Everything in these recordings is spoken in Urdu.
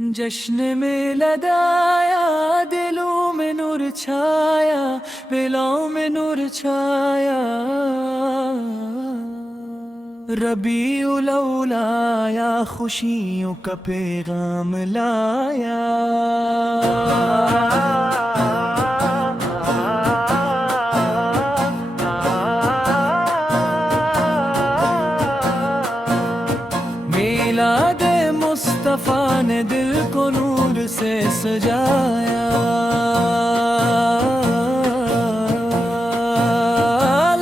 جشن میں لدایا دلوں میں نور چھایا دلوں میں نور چھایا ربیع الاول آیا خوشیوں کا پیغام لایا میلاد مصطفیٰ نے دل کو نور سے سجایا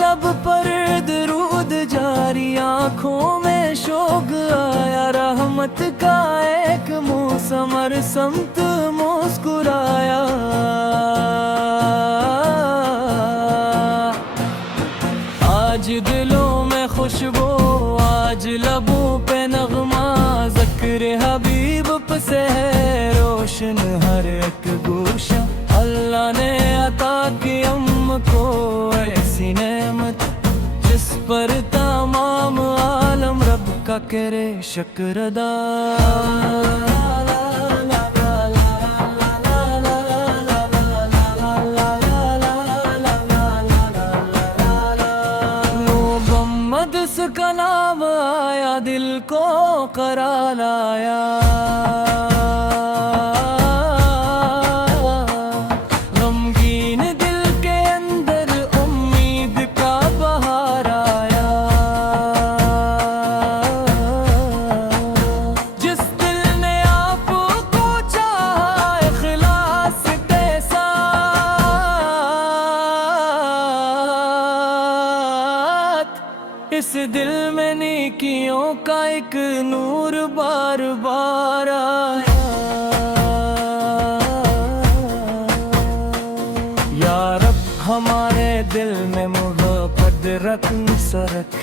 لب پر درود جاری آنکھوں میں شوق آیا رحمت کا ایک موسم ہر سمت مسکرایا آج دلوں میں خوشبو آج لبوں پہ نغمہ ذکر حبیب پسے ہے روشن ہر ایک گوشہ اللہ نے عطا کی ہم کو ایسی نعمت جس پر تمام عالم رب کا کرے شکر ادا کلام آیا دل کو قرار لایا غمگین دل کے اندر امید کا بہار آیا جس دل نے آپ کو چاہا اخلاص کے ساتھ اس دل میں نیکیوں کا ایک نور بار بار آیا یا رب ہمارے دل میں محبت رکھ سرک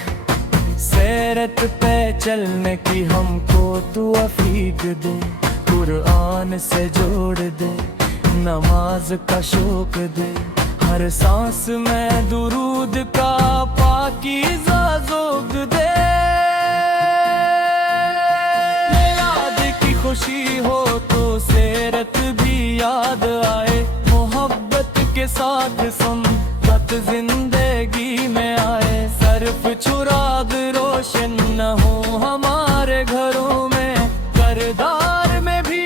سیرت پہ چلنے کی ہم کو تو عفیق دے قرآن سے جوڑ دے نماز کا شوق دے ہر سانس میں درود کا پاکیزہ ذوق دے میلاد کی خوشی ہو تو سیرت بھی یاد آئے محبت کے ساتھ سنت زندگی میں آئے صرف چراغ روشن نہ ہو ہمارے گھروں میں کردار میں بھی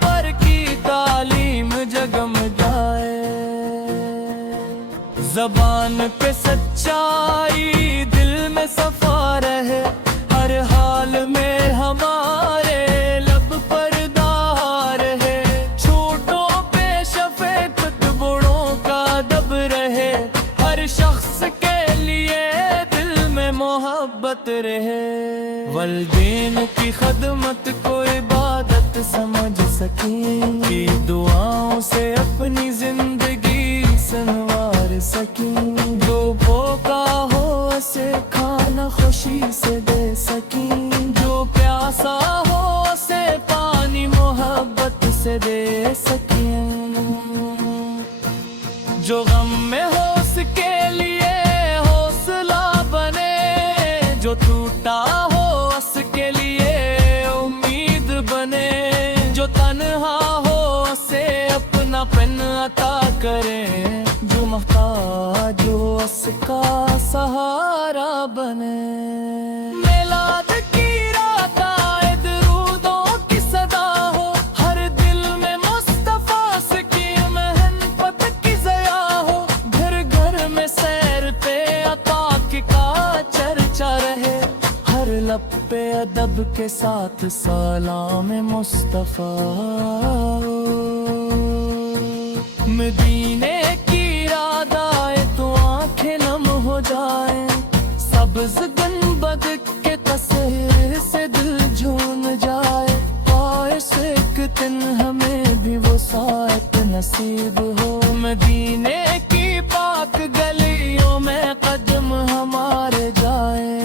پر کی تعلیم جگم جائے زبان پہ سچائی دل میں صفا رہے ہر حال میں ہمارے لب پر دہا رہے چھوٹوں پہ شفقت بڑوں کا دب رہے ہر شخص کے لیے دل میں محبت رہے والدین کی خدمت کو عبادت سمجھ سکیں کہ دعاؤں سے اپنی زندگی سنوار سکیں جو بھوکا ہو اسے کھانا خوشی سے دے سکیں جو پیاسا ہو اسے پانی محبت سے دے سکیں جو غم میں ہو اس کے لیے حوصلہ بنے جو ٹوٹا ہو اس کے لیے امید بنے جو تنہا ہو اسے اپنا پن عطا کرے جو محتاج ہو اس کا سہارا بنے میلاد کی رات آئے درودوں کی صدا ہو ہر دل میں مصطفیٰ سے کی محبت کی ضیاء ہو گھر گھر میں سیر پہ عطا کا چرچا رہے ہر لب پہ ادب کے ساتھ سلام مصطفیٰ مدینے کی یاد آئے تو آنکھیں نم ہو جائیں سبز گنبد کے تصویر سے دل جھوم جائے خواہش ایک دن ہمیں بھی وہ ساتھ نصیب ہو مدینے کی پاک گلیوں میں قدم ہمارے جائیں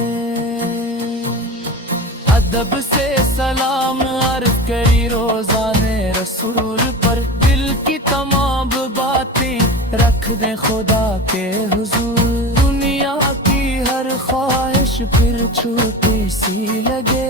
ادب سے سلام عرض کری روزانے رسول پر دل کی تمام باتیں رکھ دیں خدا کے حضور دنیا کی ہر خواہش پھر چھوٹی سی لگے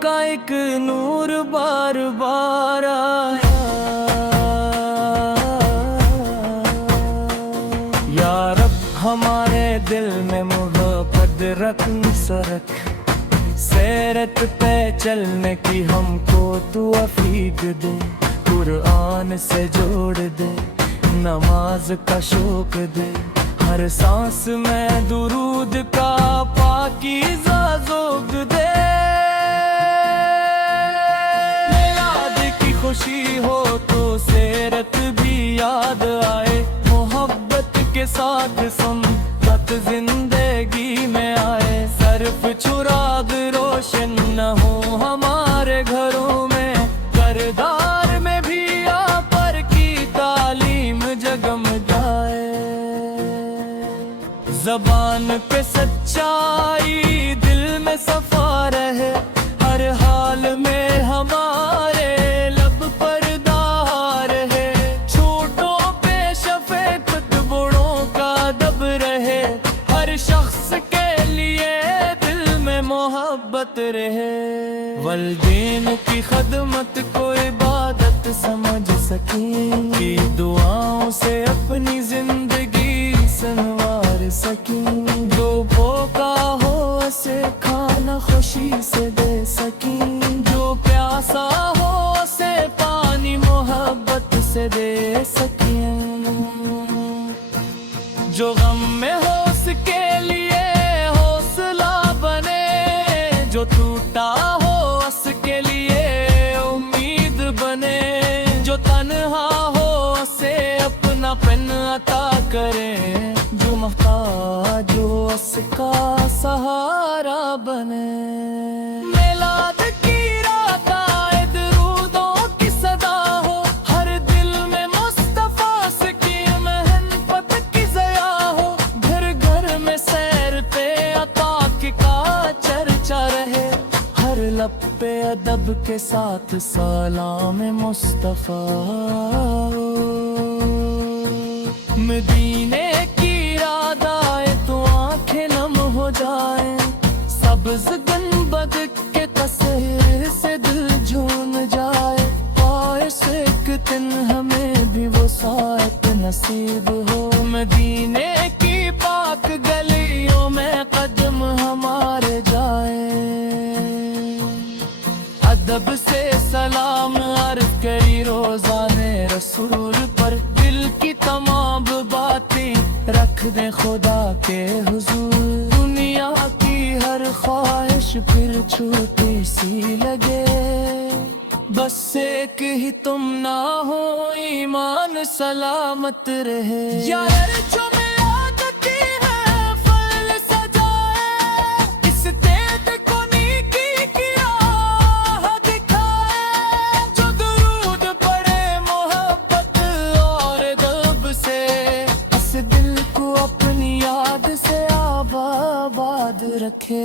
کا ایک نور بار بار آیا۔ یا رب ہمارے دل میں محبت رکھ، سرک سیرت پہ چلنے کی ہم کو تو عفیق دے، قرآن سے جوڑ دے، نماز کا شوق دے، ہر سانس میں درود کا پاکیزہ ذوق دے۔ میلاد کی خوشی ہو تو سیرت بھی یاد آئے، محبت کے ساتھ سنت زندگی میں آئے، صرف چراغ روشن نہ ہو ہمارے گھروں میں، کردار میں بھی پر کی تعلیم جگمگائے، زبان پہ سچائی دل میں صفا رہے، ہر حال میں ہمارے لب پر دہا رہے، چھوٹوں پہ شفقت بڑوں کا دب رہے، ہر شخص کے لیے دل میں محبت رہے، والدین کی خدمت کو عبادت سمجھ سکیں، کی دعاؤں سے اپنی زندگی سنوار سکیں، جو بھوکا ہو اسے کھانا خوشی سے دے سکیں، جو پیاسا ہو اسے پانی محبت سے دے سکیں، جو غم میں ہو اس کے لیے حوصلہ بنے، جو ٹوٹا ہو اس کے لیے امید بنے، جو تنہا ہو اسے اپنا پن عطا کرے، جو محتاج ہو اس کا سہارا بنے۔ میلاد کی رات آئے درودوں کی صدا ہو، ہر دل میں مصطفیٰ سے کی محبت کی ضیاء ہو، گھر گھر میں سیر پہ عطا کا چرچا رہے، ہر لب پہ ادب کے ساتھ سلام مصطفیٰ ہو۔ مدینے کی یاد آئے تو آنکھیں نم ہو جائیں، سبز گنبد کے تصویر سے دل جھوم جائے، خواہش ایک دن ہمیں بھی وہ ساتھ نصیب ہو، مدینے کی پاک گلیوں میں قدم ہمارے جائیں، ادب سے سلام عرض کری روزانے رسول پر، دل کی تمام باتیں رکھ دیں خدا کے حضور، دنیا کی ہر خواہش پھر چھوٹی سی لگے، بس ایک ہی تم نہ ہو ایمان سلامت رہے، یار جو میلاد کی ہے پھل سجائے، اس تیت کو نیکی کی راہ دکھائے، جو درود پڑے محبت اور دب سے، اس دل کو اپنی یاد سے آباد رکھے،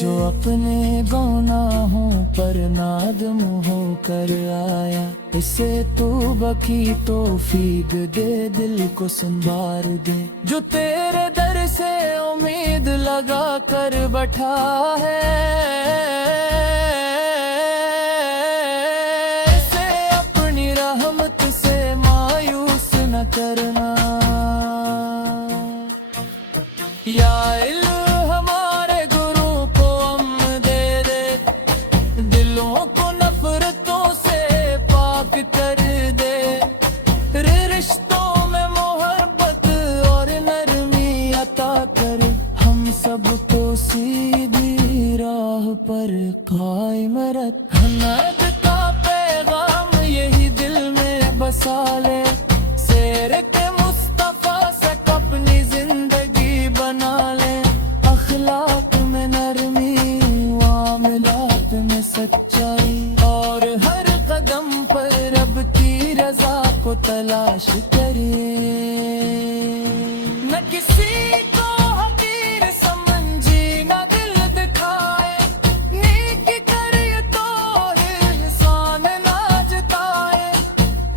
جو اپنے گناہوں پر نادم ہو کر آیا، اسے توبہ کی توفیق دے، دل کو سنوار دے، جو تیرے در سے امید لگا کر بیٹھا ہے، اسے اپنی رحمت سے مایوس نہ کرنا، یا الہ ہمارے گرو کو امن دے دے، دلوں کو نفرتوں سے پاک کر دے، رشتوں میں محبت اور نرمی عطا کر، ہم سب کو سیدھی راہ پر قائم رکھ، حمد کا پیغام یہی دل میں بسا لے، سیر کے مصطفیٰ سے اپنی زندگی بنا لے، اخلاق میں نرمی، معاملات میں سچائی، اور ہر قدم پر رب کی رضا کو تلاش کرے، نہ کسی کو حقیر سمجھی، نہ دل دکھائے، نیکی کرے تو انسان نہ جتائے،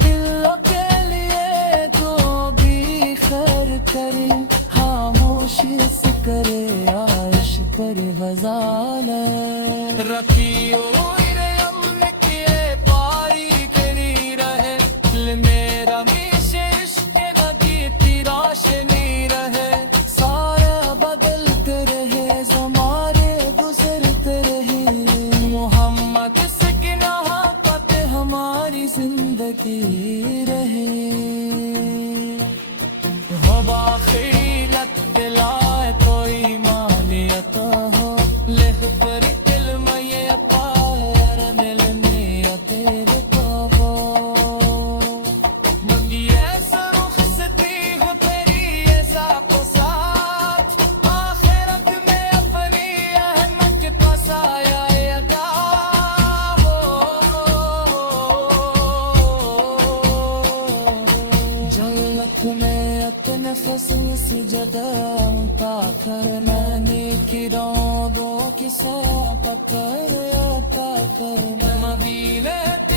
دلوں کے لیے تو بھی خیر کرے، خاموشی سے کرے عائش پر غزالت، رکھی ہماری زندگی رہے ہو باخری لت دلائے کوئی مالیت ہو لکھ پر دل میں یہ پائر ملنے تیرے کو ہو منگی ایسا رخ ستی ہو تیری یہ ذات و ساتھ آخرت میں اپنی احمد کے پاس آیا ادا جنت میں اپنے فصل سے جدا کا کرنے کی رودوں کی سیاحت کر مدینے